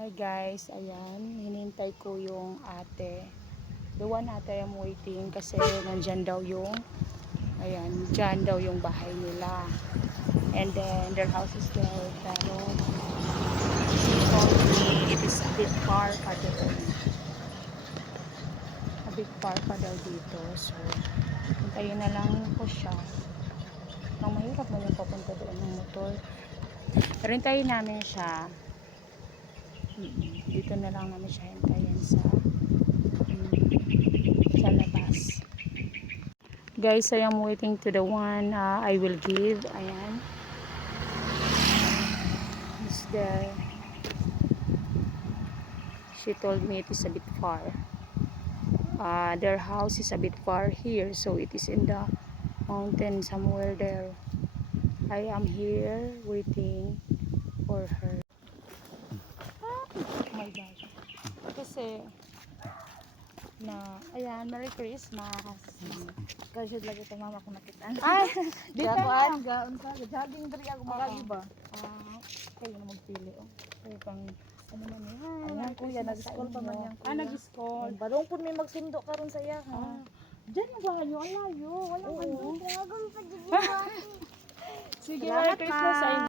Hi guys, ayan, hinintay ko yung ate. The one ate I'm waiting kasi nandyan daw yung, ayan, dyan daw yung bahay nila. And then their house is there, pero she told me it is a bit far pa doon. A bit far pa daw dito. So, hintayin na lang ko siya. Ang mahirap mo yung papunta doon ng motor. Pero hintayin namin siya. Dito na lang namin siya hintayin sa labas. Guys, I am waiting to the one I will give. Ayan. He's there. She told me it is a bit far. Their house is a bit far here, so it is in the mountain somewhere there. I am here waiting for her. Oh my gosh. Kasi ayan, Merry Christmas. Kasyod lagi ito mama kung nakitaan. Ay, dito na. Gaon ka. Jogging dali ako magagi ba? Kayo na magpili. Kayo pang, ano man yan. Ayan kuya, nag-school pa man yan kuya. Nag-school. Balong po may magsundo karon sa iya ha. Diyan yung bahay nyo, ang layo. Walang ano. Oo. Sige, Salamat, Merry Christmas sa inyo.